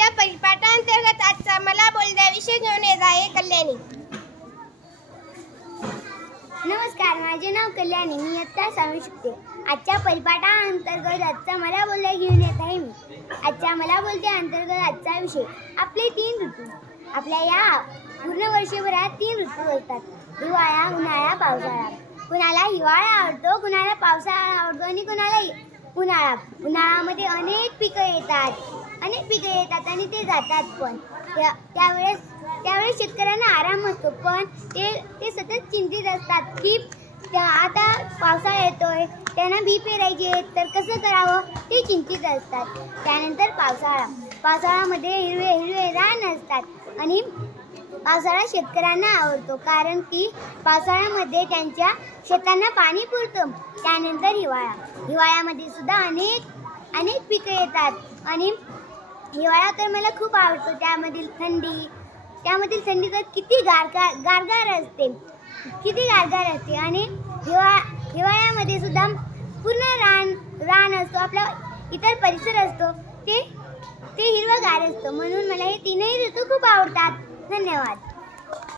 आजच्या परिपाठांतर्गत आजचा मला बोलण्या विषय घेऊन येत आहे कल्याणी. नमस्कार, माझे नाव कल्याणी. मी इयत्ता 6वी शिकते. आजच्या परिपाठांतर्गत आजचा मला बोलण्या घेऊन येत आहे मी. आजच्या मला बोलत्या अंतर्गत आजचा विषय आपले 3 ऋतू. आपल्या या पूर्ण वर्षभरात 3 ऋतू असतात: हिवाळा, उन्हाळा, पावसाळा. कुणाला हिवाळा आवडतो, कुणाला पावसाळा आवडतो आणि कुणाला उन्हाळा. उन्हाळ्यामध्ये अनेक पिकं येतात आणि ते जातात पण. त्यावेळेस शेतकऱ्यांना आराम असतो, पण ते सतत चिंतित असतात की आता पावसाळा येतोय, त्यांना बी पेरायचे तर कसं करावं ते चिंतित असतात. त्यानंतर पावसाळ्यामध्ये हिरवे रान असतात आणि पावसाळा शेतकऱ्यांना आवडतो, कारण की पावसाळ्यामध्ये त्यांच्या शेतांना पाणी पुरतं. त्यानंतर हिवाळ्यामध्ये सुद्धा अनेक पिकं येतात आणि हिवाळा तर मला खूप आवडतो. त्यामधील थंडी तर किती गारगार असते आणि हिवाळ्यामध्ये सुद्धा पूर्ण रान असतो, आपला इतर परिसर असतो, ते हिरवंगार असतं. म्हणून मला हे 3ही ऋतू खूप आवडतात. धन्यवाद.